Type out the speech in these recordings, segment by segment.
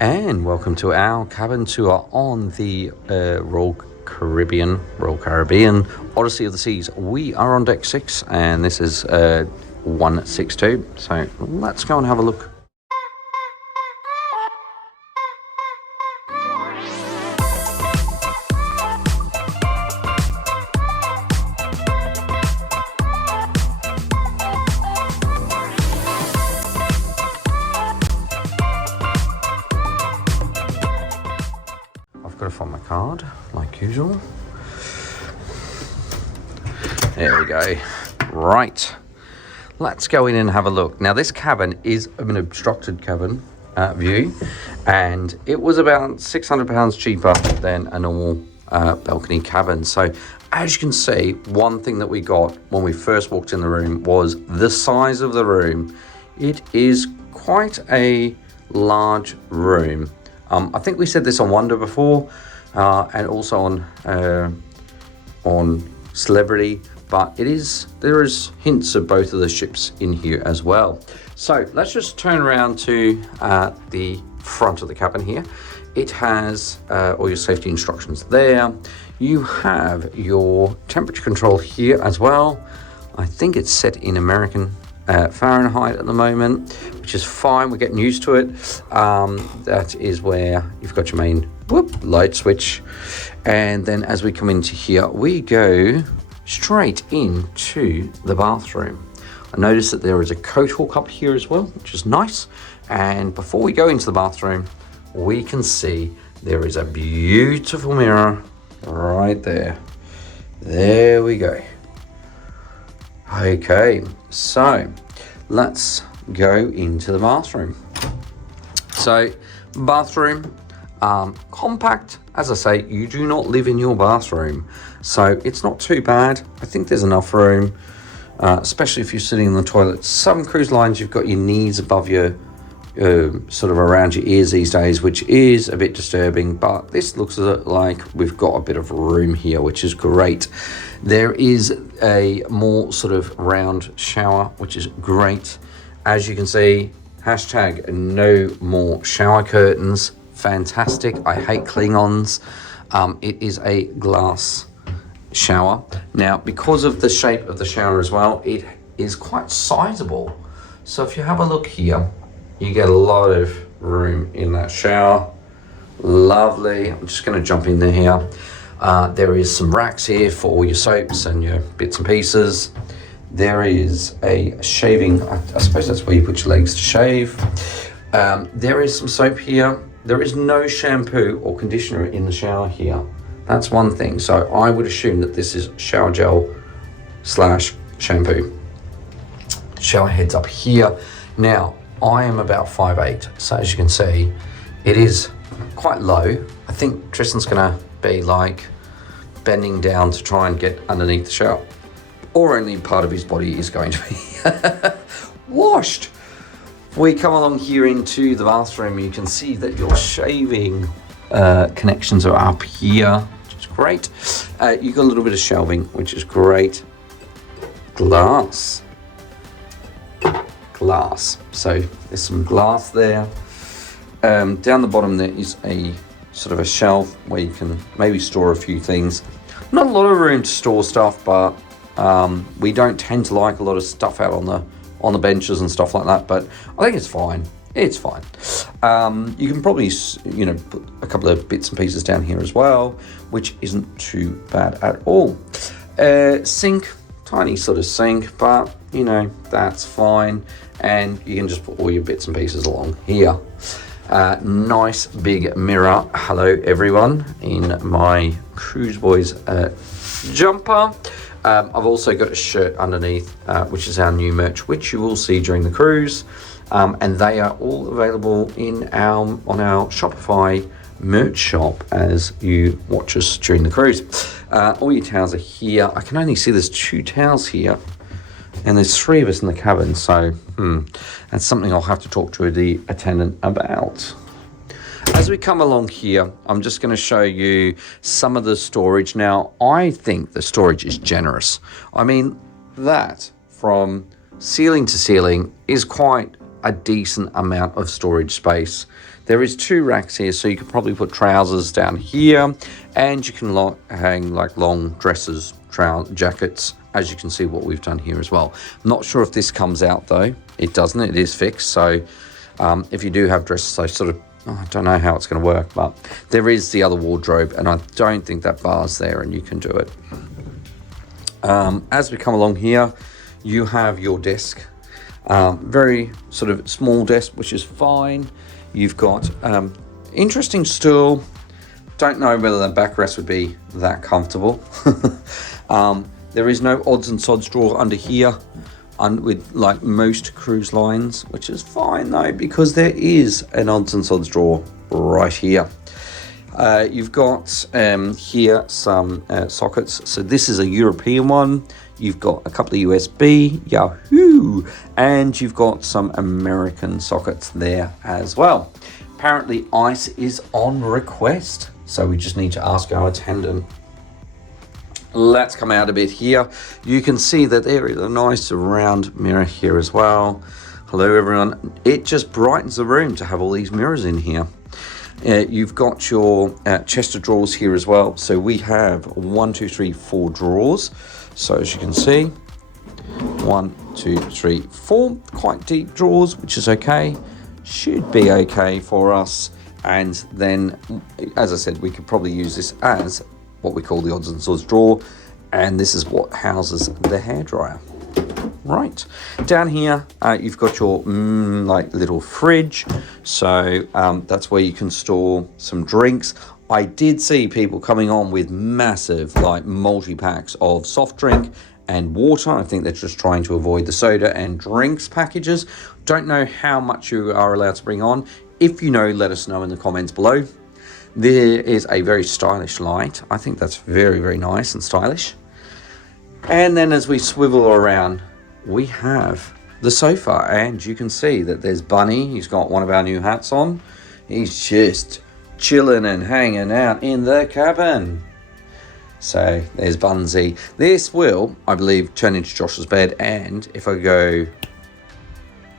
And welcome to our cabin tour on the Royal Caribbean Odyssey of the Seas. We are on deck 6 and this is 162. So let's go and have a look. I've got to find my card, like usual. There we go. Right, let's go in and have a look. Now, this cabin is an obstructed cabin view, and it was about £600 cheaper than a normal balcony cabin. So, as you can see, one thing that we got when we first walked in the room was the size of the room. It is quite a large room. I think we said this on Wonder before, and also on Celebrity, but there is hints of both of the ships in here as well. So let's just turn around to the front of the cabin here. It has all your safety instructions there. You have your temperature control here as well. I think it's set in American Fahrenheit at the moment, which is fine. We're getting used to it. That is where you've got your main light switch, and then as we come into here, we go straight into the bathroom. I noticed that there is a coat hook up here as well, which is nice. And before we go into the bathroom, we can see there is a beautiful mirror right there. There we go. Okay, so let's go into the bathroom. So bathroom, compact. As I say, you do not live in your bathroom, so it's not too bad. I think there's enough room, especially if you're sitting in the toilet. Some cruise lines, you've got your knees above your sort of around your ears these days, which is a bit disturbing, but this looks like we've got a bit of room here, which is great. There is a more sort of round shower, which is great. As you can see, hashtag no more shower curtains. Fantastic. I hate Klingons. It is a glass shower. Now, because of the shape of the shower as well, it is quite sizable. So if you have a look here, you get a lot of room in that shower. Lovely. I'm just going to jump in there here. There is some racks here for all your soaps and your bits and pieces. There is a shaving, I suppose that's where you put your legs to shave. There is some soap here. There is no shampoo or conditioner in the shower here. That's one thing. So I would assume that this is shower gel / shampoo. Shower heads up here. Now, I am about 5'8", so as you can see, it is quite low. I think Tristan's gonna be like bending down to try and get underneath the shower, or only part of his body is going to be washed. We come along here into the bathroom, you can see that your shaving connections are up here, which is great. You've got a little bit of shelving, which is great. Glass. So there's some glass there. Down the bottom there is a sort of a shelf where you can maybe store a few things. Not a lot of room to store stuff, but we don't tend to like a lot of stuff out on the benches and stuff like that, but I think it's fine. It's fine. You can probably, put a couple of bits and pieces down here as well, which isn't too bad at all. Sink, tiny sort of sink, but that's fine. And you can just put all your bits and pieces along here. Nice big mirror. Hello everyone, in my Cruise Boys jumper. I've also got a shirt underneath, which is our new merch, which you will see during the cruise. And they are all available on our Shopify merch shop as you watch us during the cruise. All your towels are here. I can only see there's 2 towels here, and there's 3 of us in the cabin, so that's something I'll have to talk to the attendant about. As we come along here, I'm just going to show you some of the storage. Now, I think the storage is generous. I mean, that from ceiling to ceiling is quite a decent amount of storage space. There is 2 racks here, so you could probably put trousers down here, and you can hang like long dresses, jackets, as you can see what we've done here as well. Not sure if this comes out though. It doesn't, it is fixed. So if you do have dresses, I don't know how it's going to work, but there is the other wardrobe, and I don't think that bar's there, and you can do it. As we come along here, you have your desk. Very sort of small desk, which is fine. You've got interesting stool. Don't know whether the backrest would be that comfortable. There is no odds and sods drawer under here, with like most cruise lines, which is fine though, because there is an odds and sods drawer right here. You've got here some sockets. So this is a European one. You've got a couple of USB, Yahoo, and you've got some American sockets there as well. Apparently ice is on request, so we just need to ask our attendant. Let's come out a bit here. You can see that there is a nice round mirror here as well. Hello everyone. It just brightens the room to have all these mirrors in here. You've got your chest of drawers here as well. So we have 1, 2, 3, 4 drawers. So as you can see, 1, 2, 3, 4 quite deep drawers, which is okay. Should be okay for us. And then, as I said, we could probably use this as what we call the odds and sods drawer, and this is what houses the hairdryer. Right, down here you've got your like little fridge, so that's where you can store some drinks. I did see people coming on with massive like multi-packs of soft drink and water. I think they're just trying to avoid the soda and drinks packages. Don't know how much you are allowed to bring on. If you know, let us know in the comments below. There is a very stylish light. I think that's very, very nice and stylish. And then as we swivel around, we have the sofa, and you can see that there's Bunny. He's got one of our new hats on. He's just chilling and hanging out in the cabin. So there's Bunsy. This will, I believe, turn into Josh's bed, and if I go,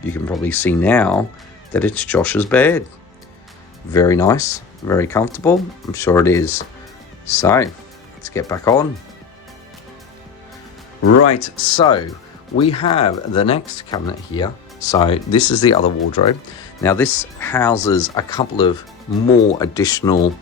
you can probably see now that it's Josh's bed. Very nice. Very comfortable, I'm sure it is. So let's get back on. Right, so we have the next cabinet here. So this is the other wardrobe. Now this houses a couple of more additional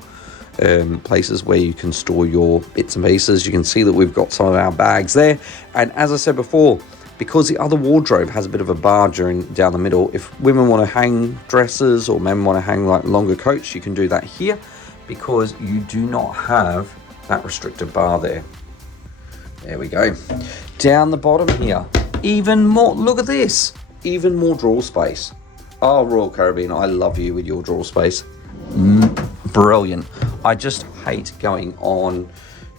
places where you can store your bits and pieces. You can see that we've got some of our bags there, and as I said before, because the other wardrobe has a bit of a bar down the middle, if women want to hang dresses or men want to hang like longer coats, you can do that here, because you do not have that restricted bar there. There we go. Down the bottom here, even more, look at this, even more drawer space. Oh, Royal Caribbean, I love you with your drawer space. Brilliant. I just hate going on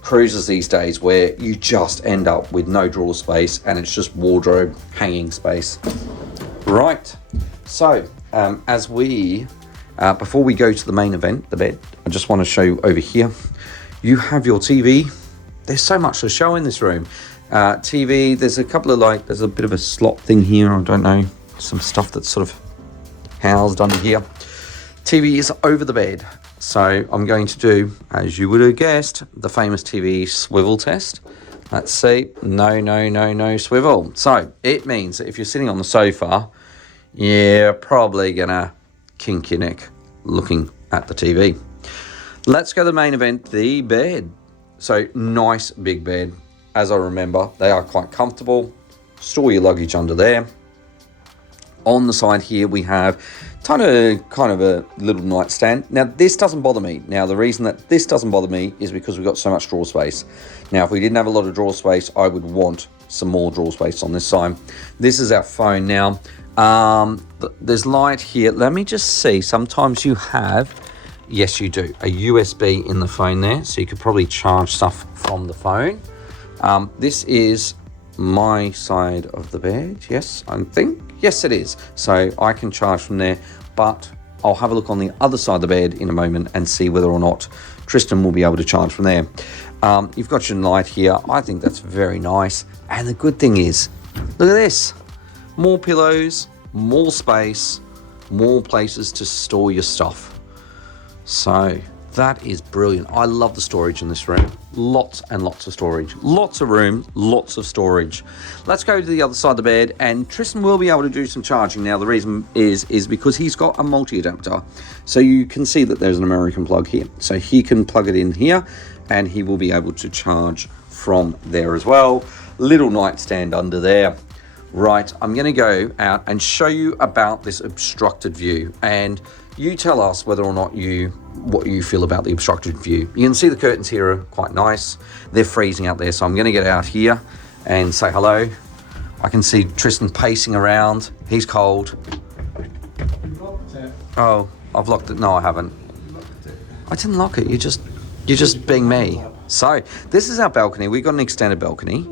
cruises these days where you just end up with no drawer space and it's just wardrobe hanging space. Right, so as we before we go to the main event, the bed, I just want to show you over here, you have your TV. There's so much to show in this room. TV, there's a couple of there's a bit of a slot thing here, I don't know, some stuff that's sort of housed under here. TV is over the bed. So I'm going to do, as you would have guessed, the famous TV swivel test. Let's see. No swivel. So it means that if you're sitting on the sofa, you're probably gonna kink your neck looking at the TV. Let's go to the main event, the bed. So nice big bed. As I remember, they are quite comfortable. Store your luggage under there. On the side here, we have kind of a little nightstand. Now, this doesn't bother me. Now, the reason that this doesn't bother me is because we've got so much drawer space. Now, if we didn't have a lot of drawer space, I would want some more drawer space on this side. This is our phone now. There's light here. Let me just see. Sometimes you have, yes, you do, a USB in the phone there. So you could probably charge stuff from the phone. This is my side of the bed. Yes, I think. Yes, it is. So I can charge from there, but I'll have a look on the other side of the bed in a moment and see whether or not Tristan will be able to charge from there. You've got your light here. I think that's very nice. And the good thing is, look at this. More pillows, more space, more places to store your stuff. So that is brilliant. I love the storage in this room. Lots and lots of storage. Lots of room, lots of storage. Let's go to the other side of the bed, and Tristan will be able to do some charging. Now, the reason is because he's got a multi-adapter. So you can see that there's an American plug here. So he can plug it in here, and he will be able to charge from there as well. Little nightstand under there. Right, I'm going to go out and show you about this obstructed view, and you tell us whether or not what you feel about the obstructed view. You can see the curtains here are quite nice. They're freezing out there, so I'm going to get out here and say hello. I can see Tristan pacing around. He's cold. You locked it. Oh, I've locked it. No, I haven't. You locked it. I didn't lock it. You're just being me. So this is our balcony. We've got an extended balcony.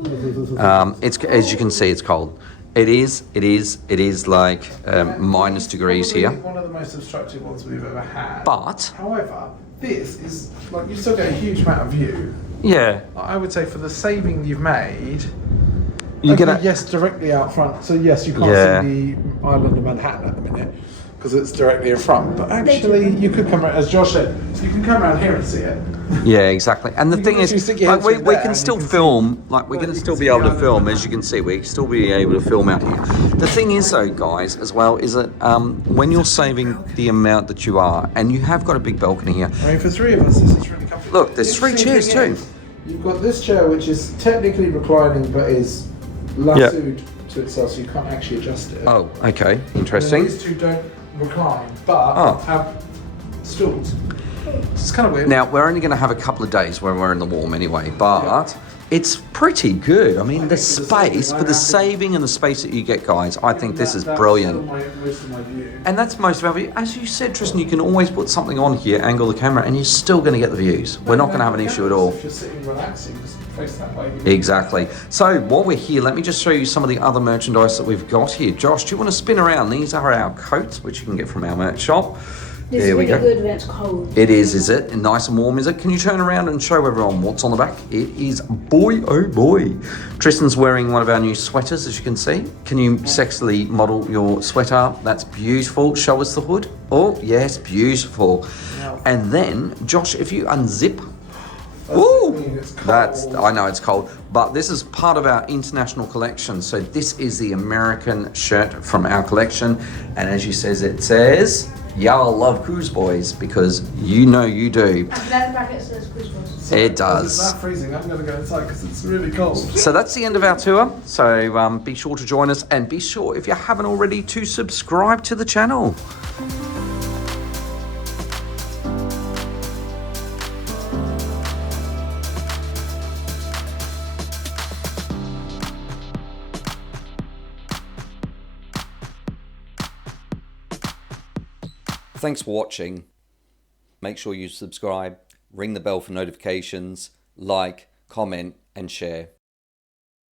It's, as you can see, it's cold. It is like minus degrees here. One of the most obstructive ones we've ever had. But however, this is like you still get a huge amount of view. yeah, I would say for the saving you've made. you're Okay, gonna yes, directly out front. So yes, you can't see the island of Manhattan at the minute because it's directly in front. But actually, you could come around, as Josh said, you can come around here and see it. Yeah, exactly. And the thing is, like, we there can and still you can film, like, we're Well, going to you still can be see able the to island film, of as you can see. We can still be able to film out here. The thing is, though, guys, as well, is that when you're saving the amount that you are, and you have got a big balcony here. I mean, for three of us, this is really comfortable. Look, there's three chairs too. You've got this chair, which is technically reclining, but is lassoed to itself, so you can't actually adjust it. Oh, okay. And Interesting. these two don't recline, but have stools. It's kind of weird. Now, we're only going to have a couple of days where we're in the warm anyway, but it's pretty good. I mean, the space, for the saving and the space that you get, guys, I think this is brilliant. That's most of my view. And that's most of our view. As you said, Tristan, you can always put something on here, angle the camera, and you're still going to get the views. We're not going to have an issue at all. If you're sitting relaxing, just face that way. Exactly. So while we're here, let me just show you some of the other merchandise that we've got here. Josh, do you want to spin around? These are our coats, which you can get from our merch shop. This is really good when it's cold. It is it? And nice and warm, is it? Can you turn around and show everyone what's on the back? It is, boy, oh boy. Tristan's wearing one of our new sweaters, as you can see. Can you sexily model your sweater? That's beautiful. Show us the hood. Oh, yes, beautiful. And then, Josh, if you unzip, ooh, I know it's cold, but this is part of our international collection. So this is the American shirt from our collection. And as you says, it says, y'all love cruise boys, because you know you do. I'm glad the bracket says cruise boys. It does. It's that freezing. I'm going to go inside because it's really cold. So that's the end of our tour. So be sure to join us, and be sure, if you haven't already, to subscribe to the channel. Thanks for watching. Make sure you subscribe, ring the bell for notifications, like, comment, and share.